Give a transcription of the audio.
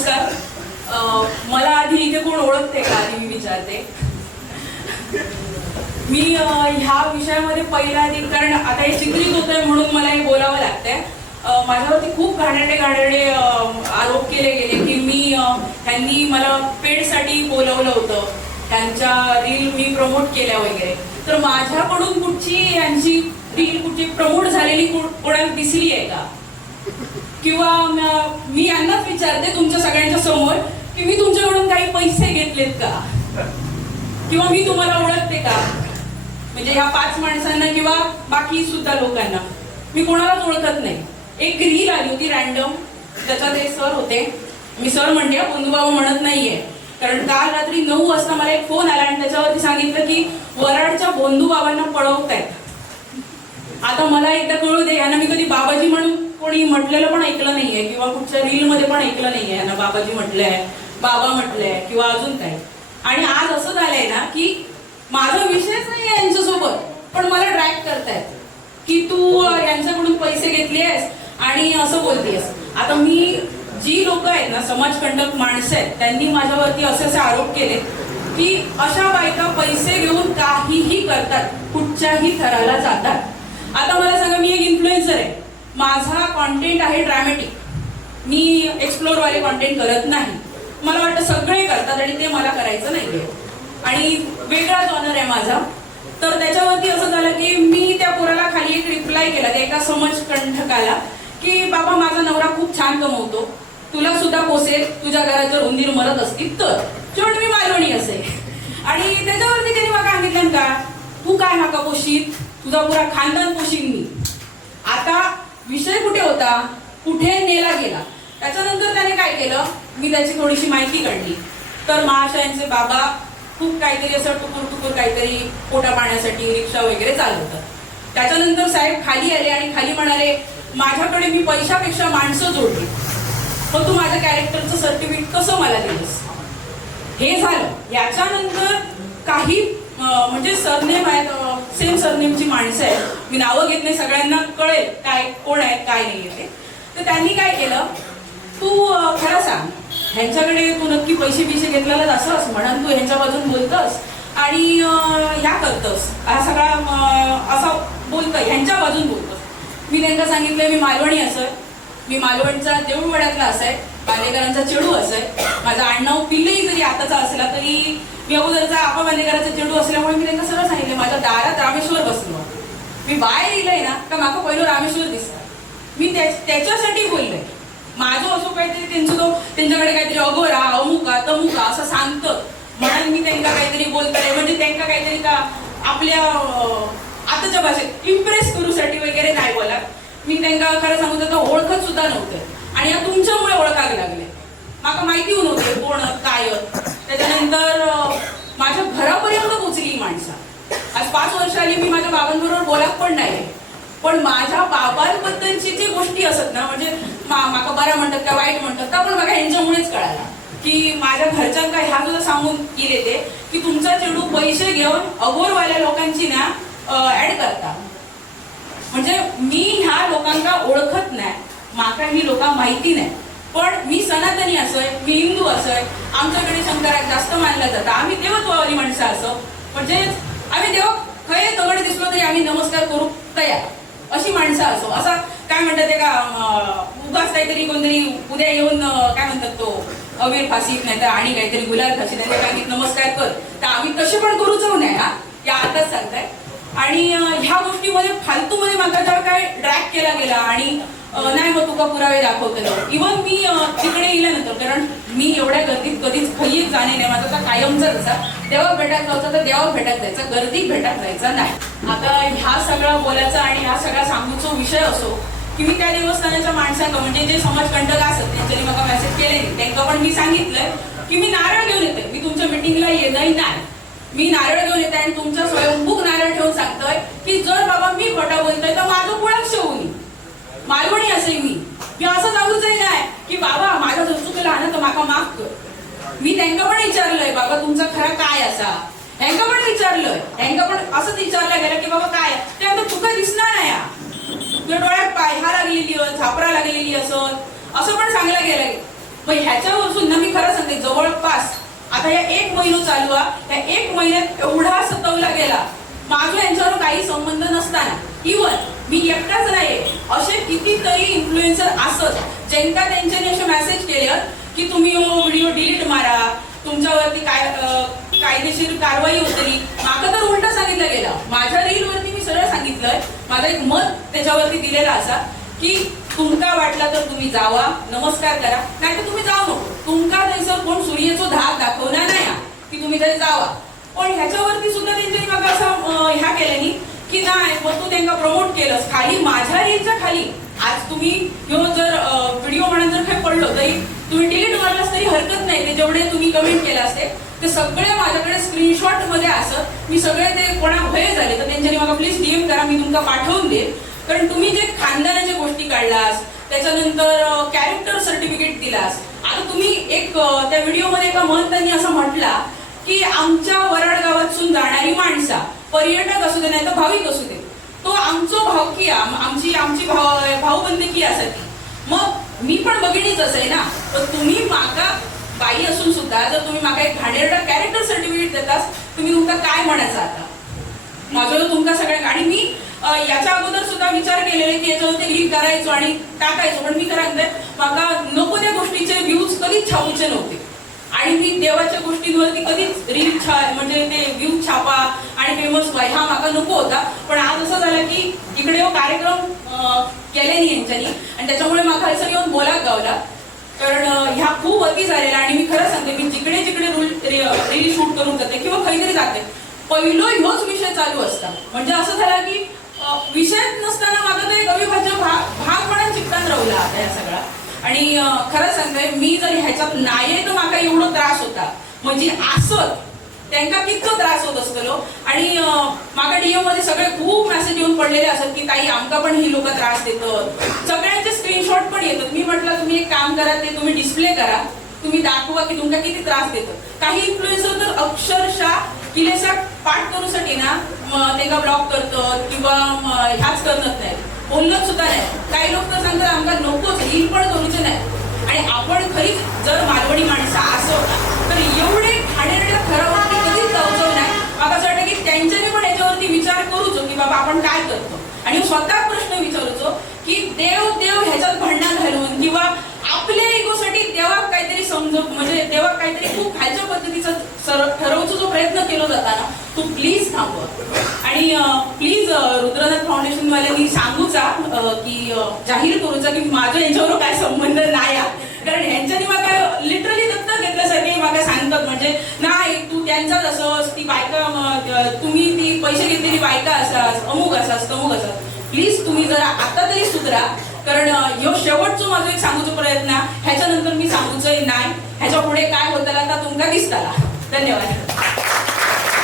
नमस्कार. मला आधी इथे कोण ओळखते का आधी मी विचारते. मी ह्या विषयामध्ये पहिला आधी, कारण आता हे चित्रित होतंय म्हणून मला हे बोलावं लागतंय. माझ्यावरती खूप घाणेरडे आरोप केले गेले की त्यांनी मला पेडसाठी बोलवलं होतं, त्यांच्या रील मी प्रमोट केल्या वगैरे. तर माझ्याकडून कुठची यांची रील कुठची प्रमोट झालेली कोणाला दिसली आहे का? किंवा मी यांनाच विचारते तुमच्या सगळ्यांच्या समोर की मी तुमच्याकडून काही पैसे घेतलेत का? किंवा मी तुम्हाला ओळखते का? म्हणजे ह्या 5 माणसांना किंवा बाकी सुद्धा लोकांना मी कोणालाच ओळखत नाही. एक रील आली होती रॅन्डम, त्याच्यात एक सर होते. मी सर म्हणते, बंधुबाबा म्हणत नाहीये, कारण काल रात्री 9 वाजता मला एक फोन आला आणि त्याच्यावरती सांगितलं की वराडच्या बंधुबाबांना पळवतायत. आता मला एकदा कळू दे, यांना मी कधी बाबाजी म्हणून कोणी म्हटलेलं पण ऐकलं नाहीये किंवा कुठच्या रील मध्ये पण ऐकलं नाहीये यांना बाबाजी म्हटलंय, बाबा म्हटलंय किंवा अजून काय. आणि आज असं झालंय ना की माझा विषयच नाहीये यांच्यासोबत, पण मला ड्रॅग करतायत की तू यांच्याकडून पैसे घेतलेस आणि असं बोलतेस. आता मी जी लोक आहेत ना, समाजकंटक माणसं आहेत, त्यांनी माझ्यावरती असे आरोप केले की अशा बायका पैसे घेऊन काहीही करतात, कुठच्याही थराला जातात. आता मला सांगा, मी एक इन्फ्लुएन्सर आहे, माझा कॉन्टेंट आहे ड्रॅमॅटिक, मी एक्सप्लोर वाले कॉन्टेंट करत नाही. मला वाटतं सगळे करतात आणि ते मला करायचं नाहीये आणि वेगळा जॉनर आहे माझा. तर त्याच्यावरती असं झालं की मी त्या पोराला खाली एक रिप्लाय केला, त्या एका समाजकंठकाला, की बाबा माझा नवरा खूप छान कमवतो, तुला सुद्धा पोसेल, तुझ्या घरात जर उंदीर मरत असतील तर, शेवट मी मालवणी असे. आणि त्याच्यावरती त्यांनी मला सांगितलं का तू काय माका पोशीत, तुझा पुरा खानदान पोशीन मी. आता विषय कुठे होता, कुठे नेला गेला. त्याच्यानंतर त्याने काय केलं, मी त्याची थोडीशी माहिती काढली. तर महाशयांचे बाबा खूप काहीतरी असं टुकूर काहीतरी पोटा पाण्यासाठी रिक्षा वगैरे चालवतात. त्याच्यानंतर साहेब खाली आले आणि खाली म्हणाले, माझ्याकडे मी पैशापेक्षा माणसं जोडली, पण तू माझ्या कॅरेक्टरचं सर्टिफिकेट कसं मला दिलंस. हे झालं. याच्यानंतर काही म्हणजे सरनेम आहेत, सेम सरनेमची माणसं आहेत, मी नावं घेत नाही, सगळ्यांना कळेल काय कोण आहेत काय नाही ते. तर त्यांनी काय केलं, तू खरं सांग, ह्यांच्याकडे तू नक्की पैसे घेतलेलाच असंच म्हणून तू ह्यांच्या बाजून बोलतस आणि ह्या करतस, हा सगळा असा बोलतोय, ह्यांच्या बाजून बोलतोस. मी त्यांना सांगितलंय मी मालवणी असं, मी मालवणचा देऊळवाड्यातला असाय, बालेकरांचा चेडू असाय, माझं आडनाव पिल्लेही जरी आताचा असला तरी मी अगोदरचा आपा बालेकरांचा चेडू असल्यामुळे मी त्यांना सरळ सांगितलं, माझ्या दारात रामेश्वर बसलो, मी बाहेर येईलय ना का माका पहिलं रामेश्वर दिसतात. मी त्याच्यासाठी बोललोय. माझं असं काहीतरी त्यांच्याकडे काहीतरी अगोरा अमुका तमुका असं सांगतं म्हणून मी त्यांना काहीतरी बोलतोय, म्हणजे त्यांना काहीतरी का आपल्या आताच्या भाषेत इम्प्रेस करूसाठी वगैरे नाही बोला. मी त्यांना खरं सांगू तर ओळखत सुद्धा नव्हतं आणि या तुमच्यामुळे ओळखावे लागले. माका माहिती नव्हते कोण काय. त्याच्यानंतर माझ्या घरापर्यंत पोचली माणसं. आज 5 वर्ष आली, मी माझ्या बाबांबरोबर बोलत पण नाही, पण माझ्या बाबांबद्दलची जी गोष्टी असत ना, म्हणजे माका बरा म्हणतात का वाईट म्हणतात, तर पण मला यांच्यामुळेच कळाला की माझ्या घरच्यांका ह्या सुद्धा सांगून गेले ते की तुमचा चेडू पैसे घेऊन अगोरवाल्या लोकांची ना ऍड करता. म्हणजे मी ह्या लोकांना ओळखत नाही, माका ही लोक माहिती नाही, पण मी सनातनी असोय, मी हिंदू असोय, आमच्याकडे शंकरात जास्त मानलं जातं, आम्ही देवत्ववादी माणसं असो, म्हणजे आम्ही देव खय दगड दिसलो तरी आम्ही नमस्कार करू तयार अशी माणसं असो. असं काय म्हणतात ते का उगाच काहीतरी कोणतरी उद्या येऊन काय म्हणतात तो अवीर फाशीत नाही तर आणि काहीतरी गुलाल फाशीत नाही तर काही नमस्कार कर, तर आम्ही तसे पण करू जाऊ नये. हा या आताच सांगताय. आणि ह्या गोष्टीमध्ये फालतूमध्ये माझा जेव्हा काय ड्रॅग केला गेला आणि नाही मग तुका पुरावे दाखवतो. इव्हन मी तिकडे गेल्यानंतर, कारण मी एवढ्या गर्दीत कधीच खयीच जाणे नाही, माझा तर कायमचा जसा देवा भेटायला जायचा तर देवा भेटायला जायचा, गर्दीत भेटायला जायचा नाही. आता ह्या सगळा बोलायचा आणि ह्या सगळा सांगूचा विषय असो की मी त्या देवस्थानाच्या माणसांना, म्हणजे जे समाजकंटक असत त्यांच्यानी मला मेसेज केले नाही, त्यांना पण मी सांगितलंय की मी नारळ घेऊन येते, मी तुमच्या मिटिंगला येणंही नाही, मी नारळ घेऊन येते आणि तुमच्या स्वयंभूक नारळ ठेवून सांगतोय की जर बाबा मी खोटा बोलतोय तर माझं कुळाक्ष होऊन मालवणी असे मी असं सांगूच नाही की बाबा माझा जर चुकला ना तर माका माफ कर. मी त्यांना पण विचारलंय बाबा तुमचा खरा काय असा, ह्यांका पण विचारलंय, ह्यांका पण असंच विचारलं गेलं की बाबा काय ते आता तुका दिसणार नाही, तुझ्या डोळ्यात पायहा लागलेली झापरा लागलेली असं पण सांगलं गेलं मग ह्याच्यावर सुद्धा मी खरं सांगते जवळपास आता या 1 महिना चालू आहे, या 1 महिन्यात एवढा सतवला गेला, माझा यांच्यावर काही संबंध नसताना. इव्हन मी एकटाच नाही, असे कितीतरी इन्फ्लुएन्सर असत ज्यांना त्यांच्याने असे मेसेज केले की तुम्ही व्हिडिओ डिलीट मारा, तुमच्यावरती कायदेशीर कारवाई होतली. माका तर उलटा सांगितलं गेलं. माझ्या रीलवरती मी सरळ सांगितलंय, माझं एक मत त्याच्यावरती दिलेलं असा की तुमका वाटला तर तुम्ही जावा, नमस्कार करा, नाही तर तुम्ही जाऊ नको. तुमका त्यांचं कोण सूर्याचं धाक दाखवणार नाही की तुम्ही तरी जावा. पण ह्याच्यावरती सुद्धा त्यांनी मग असं ह्या केल्यानी की नाही मग तू त्यांना प्रमोट केलंस. खाली माझ्या रीलच्या खाली आज तुम्ही ह्यो जर व्हिडिओ म्हणून जर काही पडलो तरी तुम्ही डिलीट मारलास तरी हरकत नाही. ते जेवढे तुम्ही कमेंट केलं असते ते सगळे माझ्याकडे स्क्रीनशॉट मध्ये असत. मी सगळे ते कोणा भय झाले तर त्यांच्यानी मला प्लीज डीएम करा, मी तुमका पाठवून देईन. कारण तुम्ही जे खानदानाच्या गोष्टी काढलास, त्याच्यानंतर कॅरेक्टर सर्टिफिकेट दिलास. आता तुम्ही एक त्या व्हिडिओमध्ये एका महंतांनी असं म्हटला की आमच्या वराड गावातून जाणारी माणसा पर्यटक असू दे नाही तर भाविक असू दे, तो आमचो भावकी आमची भाऊबंदकी असावी. मग मी पण बघिणीच असेल ना, तर तुम्ही माका बाई असून सुद्धा जर तुम्ही माका एक घाणेरडा कॅरेक्टर सर्टिफिकेट देतास, तुम्ही तुमका काय म्हणायचं आता माझं तुमका सगळ्यांना. आणि मी याच्या अगोदर सुद्धा विचार केलेले की याच्यावरती रील करायचो आणि टाकायचो, पण मी खरं माका नको त्या गोष्टीचे व्ह्यूज कधीच छापूचे नव्हते. आणि मी देवाच्या गोष्टींवरती कधीच रील म्हणजे ते व्ह्यूज छापा आणि फेमस व्हाय हा माका नको होता. पण आज असं झालं की इकडे कार्यक्रम केले यांच्यानी आणि त्याच्यामुळे माका हयसर येऊन बोलाक गावला. कारण ह्या खूप अति झालेला. आणि मी खरं सांगते, मी जिकडे जिकडे रील शूट करून जाते किंवा काहीतरी जाते, पहिलो ह्योच विषय चालू असता. म्हणजे असं झालं की विषयच नसताना माझा तो एक अविभाज्य भाग म्हणून चिकटान राहिला आता या सगळा. आणि खरं सांगते, मी जर ह्याच्यात नाही तर माका एवढा त्रास होता म्हणजे असत त्यांना कितको त्रास होत असतो. आणि माका डीएम मध्ये सगळे खूप मेसेज येऊन पडलेले असत की ताई आमका पण ही लोक त्रास देतात, सगळ्यांचे स्क्रीनशॉट पण येतात. मी म्हटलं तुम्ही एक काम करा, ते तुम्ही डिस्प्ले करा, तुम्ही दाखवा की तुमका किती त्रास देतात. काही इन्फ्लुएन्सर तर अक्षरशः किलेसा पाठ करूसाठी ना त्यांना ब्लॉक करतात किंवा ह्याच करत नाही, बोलत सुद्धा नाही. काही लोक तर सांगतात आमका नकोच, रील पण करूचे नाही. आणि आपण खरीच जर मालवणी माणसं असो तर एवढे घाणेरड्या थरावरती कधीच जाऊचो नाही. मला असं वाटतं की त्यांच्यानी पण याच्यावरती विचार करूचो की बाबा आपण काय करतो. आणि स्वतः प्रश्न विचारूचो की देव ह्याच्यात भांडणं घालून किंवा आपल्या इगोसाठी देवाक काहीतरी समजून म्हणजे देवाक काहीतरी खूप खालच्या पद्धतीचा ठरवचा जो प्रयत्न केला जाता ना, तो प्लीज थांबवा. आणि प्लीज रुद्रनाथ फाउंडेशन वाल्यांनी सांगूचा की जाहीर करूचा की माझ्या यांच्यावर काय संबंध नाही. कारण ह्यांच्यानी मला लिटरली दत्तक घेतल्यासारखे मला सांगतात म्हणजे नाही तू त्यांचाच असस, ती बायका तुम्ही ती पैसे घेतलेली बायका असास, अमुक असास तमुक असास. प्लीज तुम्ही जरा आता तरी सुधरा. कारण ह्यो शेवटचा माझा एक सांगूचा प्रयत्न, ह्याच्यानंतर मी सांगूचं नाही. ह्याच्या पुढे काय होतं आता तुमका दिसताला. धन्यवाद.